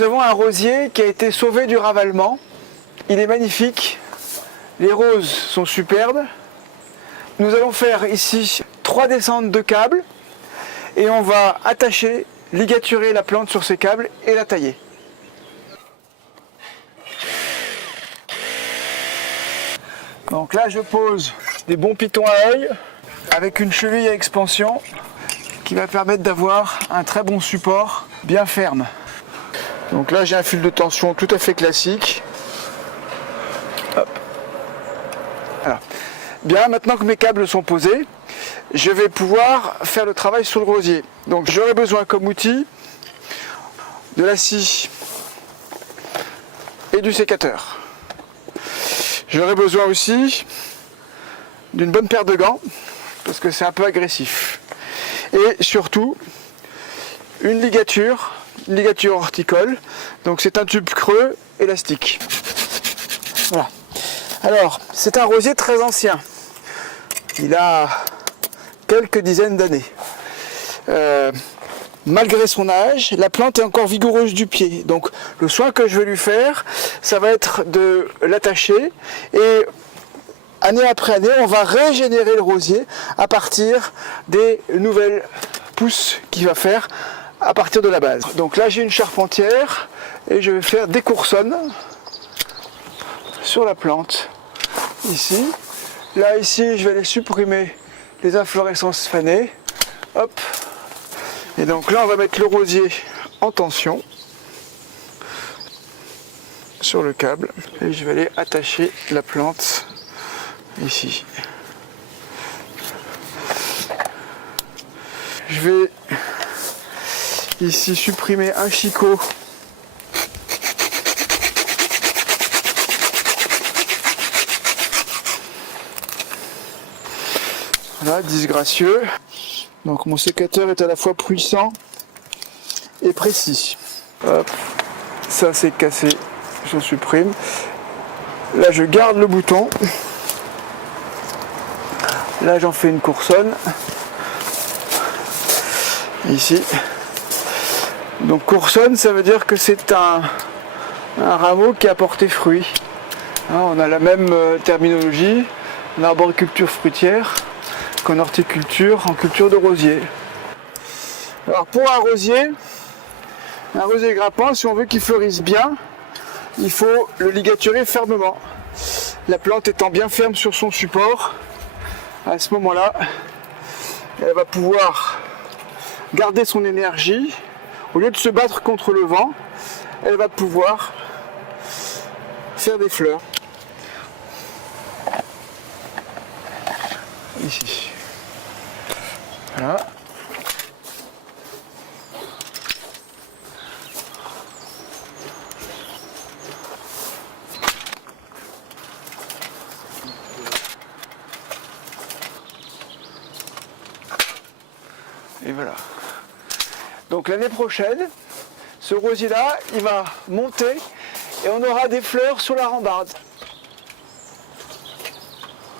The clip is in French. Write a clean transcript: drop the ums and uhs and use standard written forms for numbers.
Nous avons un rosier qui a été sauvé du ravalement. Il est magnifique. Les roses sont superbes. Nous allons faire ici 3 descentes de câbles et on va attacher, ligaturer la plante sur ces câbles et la tailler. Donc là je pose des bons pitons à œil avec une cheville à expansion qui va permettre d'avoir un très bon support bien ferme. Donc là j'ai un fil de tension tout à fait classique. Hop. Voilà. Bien, maintenant que mes câbles sont posés, je vais pouvoir faire le travail sur le rosier. Donc j'aurai besoin comme outil de la scie et du sécateur. J'aurai besoin aussi d'une bonne paire de gants parce que c'est un peu agressif. Et surtout une ligature horticole. Donc c'est un tube creux élastique. Voilà. Alors, c'est un rosier très ancien. Il a quelques dizaines d'années. Malgré son âge, la plante est encore vigoureuse du pied. Donc, le soin que je vais lui faire, ça va être de l'attacher. Et année après année, on va régénérer le rosier à partir des nouvelles pousses qu'il va faire à partir de la base. Donc là, j'ai une charpentière et je vais faire des coursonnes sur la plante, ici. Là, ici, je vais aller supprimer les inflorescences fanées. Hop. Et donc là, on va mettre le rosier en tension sur le câble. Et je vais aller attacher la plante ici. Je vais ici supprimer un chicot. Voilà, disgracieux. Donc mon sécateur est à la fois puissant et précis. Hop, ça c'est cassé, je supprime. Là je garde le bouton. Là j'en fais une coursonne. Ici. Donc coursonne, ça veut dire que c'est un rameau qui a porté fruit. Hein, on a la même terminologie en arboriculture fruitière qu'en horticulture, en culture de rosier. Alors pour un rosier grimpant, si on veut qu'il fleurisse bien, il faut le ligaturer fermement. La plante étant bien ferme sur son support, à ce moment-là, elle va pouvoir garder son énergie. Au lieu de se battre contre le vent, elle va pouvoir faire des fleurs. Ici. Voilà. Et voilà. Donc l'année prochaine, ce rosier-là, il va monter et on aura des fleurs sur la rambarde.